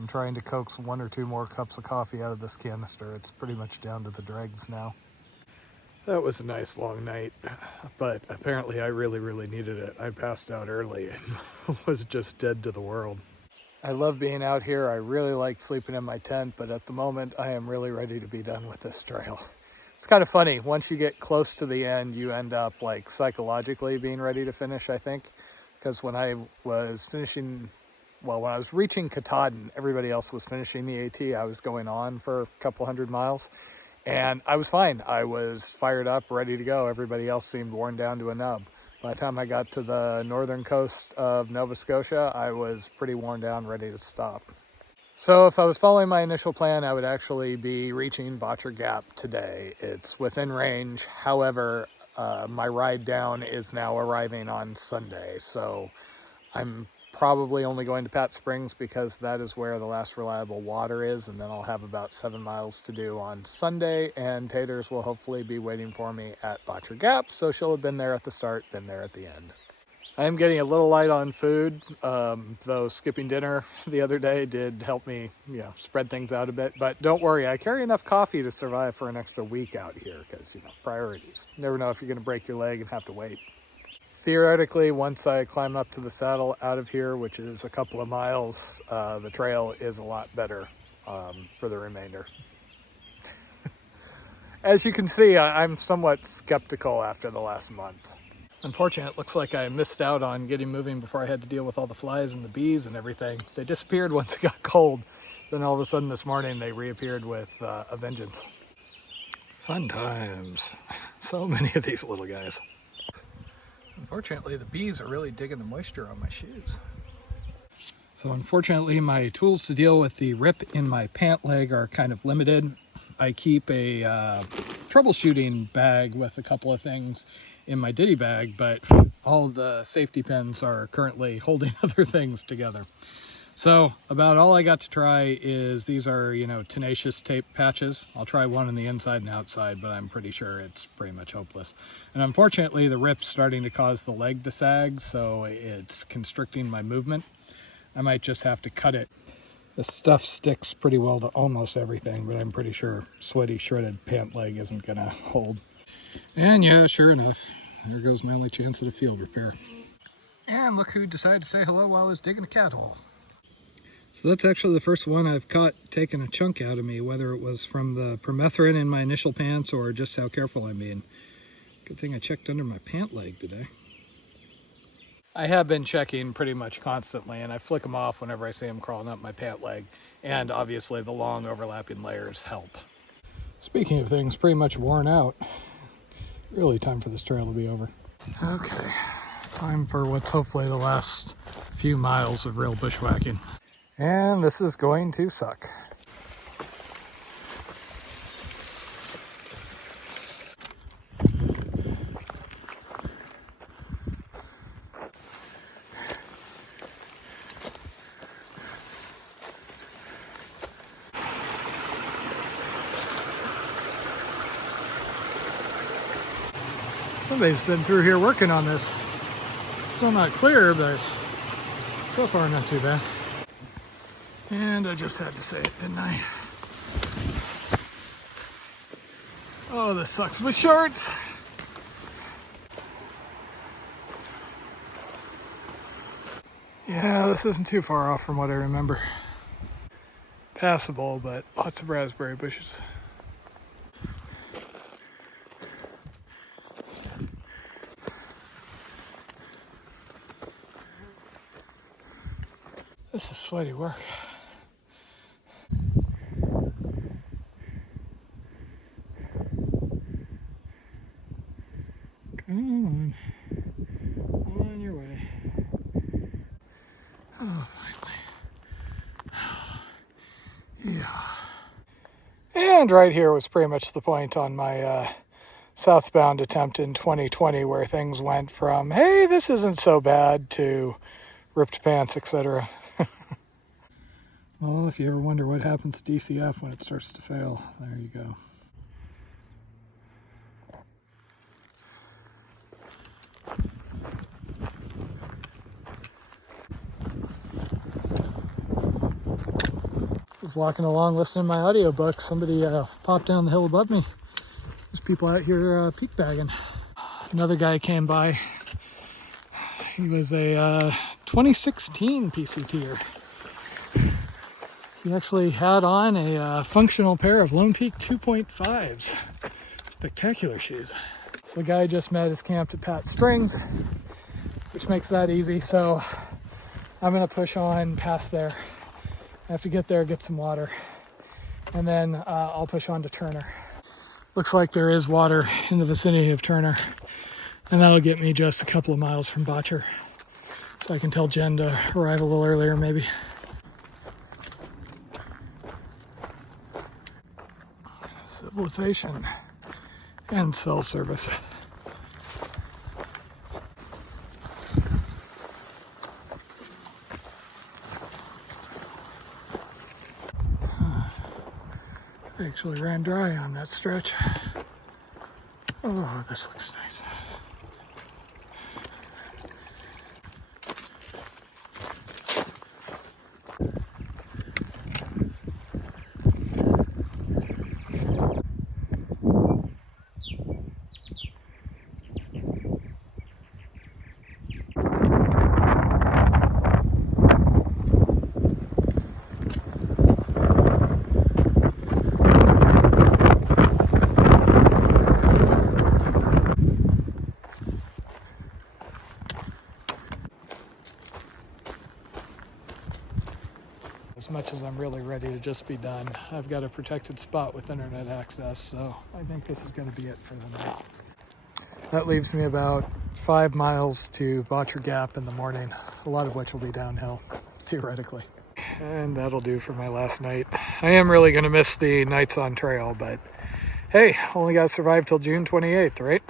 I'm trying to coax 1 or 2 more cups of coffee out of this canister. It's pretty much down to the dregs now. That was a nice long night, but apparently I really needed it. I passed out early and was just dead to the world. I love being out here. I really like sleeping in my tent, but at the moment I am really ready to be done with this trail. It's kind of funny. Once you get close to the end, you end up like psychologically being ready to finish, I think. Because when I was finishing, well, when I was reaching Katahdin, everybody else was finishing the AT. I was going on for a couple hundred miles. And I was fine. I was fired up, ready to go. Everybody else seemed worn down to a nub. By the time I got to the northern coast of Nova Scotia, I was pretty worn down, ready to stop. So if I was following my initial plan, I would actually be reaching Botcher Gap today. It's within range. However, my ride down is now arriving on Sunday. So I'm probably only going to Pat Springs because that is where the last reliable water is, and then I'll have about 7 miles to do on Sunday, and Taters will hopefully be waiting for me at Botcher Gap, so she'll have been there at the start, been there at the end. I am getting a little light on food, though skipping dinner the other day did help me, spread things out a bit, but don't worry, I carry enough coffee to survive for an extra week out here, because, priorities. You never know if you're going to break your leg and have to wait. Theoretically, once I climb up to the saddle out of here, which is a couple of miles, the trail is a lot better for the remainder. As you can see, I'm somewhat skeptical after the last month. Unfortunately, it looks like I missed out on getting moving before I had to deal with all the flies and the bees and everything. They disappeared once it got cold. Then all of a sudden this morning they reappeared with a vengeance. Fun times. So many of these little guys. Unfortunately, the bees are really digging the moisture on my shoes. So unfortunately, my tools to deal with the rip in my pant leg are kind of limited. I keep a troubleshooting bag with a couple of things in my ditty bag, but all of the safety pins are currently holding other things together. So about all I got to try is these are, tenacious tape patches. I'll try one on the inside and outside, but I'm pretty sure it's pretty much hopeless. And unfortunately, the rip's starting to cause the leg to sag, so it's constricting my movement. I might just have to cut it. The stuff sticks pretty well to almost everything, but I'm pretty sure sweaty, shredded pant leg isn't gonna hold. And yeah, sure enough, there goes my only chance at a field repair. And look who decided to say hello while I was digging a cat hole. So that's actually the first one I've caught taking a chunk out of me, whether it was from the permethrin in my initial pants or just how careful I'm being. Good thing I checked under my pant leg today. I have been checking pretty much constantly, and I flick them off whenever I see them crawling up my pant leg, and obviously the long overlapping layers help. Speaking of things pretty much worn out, really time for this trail to be over. Okay, time for what's hopefully the last few miles of real bushwhacking. And this is going to suck. Somebody's been through here working on this. Still not clear, but so far not too bad. And I just had to say it, didn't I? Oh, this sucks with shorts. Yeah, this isn't too far off from what I remember. Passable, but lots of raspberry bushes. This is sweaty work. Come on your way. Oh, finally. Yeah. And right here was pretty much the point on my southbound attempt in 2020 where things went from, hey, this isn't so bad, to ripped pants, etc. Well, if you ever wonder what happens to DCF when it starts to fail, there you go. was walking along listening to my audiobook. Somebody popped down the hill above me. There's people out here peak bagging. Another guy came by. He was a 2016 PCTer. He actually had on a functional pair of Lone Peak 2.5s. Spectacular shoes. So the guy I just met is camped at Pat Springs, which makes that easy. So I'm gonna push on past there. I have to get there, get some water, and then I'll push on to Turner. Looks like there is water in the vicinity of Turner, and that'll get me just a couple of miles from Botcher. So I can tell Jen to arrive a little earlier maybe. Civilization and self-service. I actually ran dry on that stretch. Oh, this looks nice. As much as I'm really ready to just be done, I've got a protected spot with internet access, so I think this is going to be it for the night. That leaves me about 5 miles to Botcher Gap in the morning, a lot of which will be downhill, theoretically. And that'll do for my last night. I am really going to miss the nights on trail, but hey, only got to survive till June 28th, right?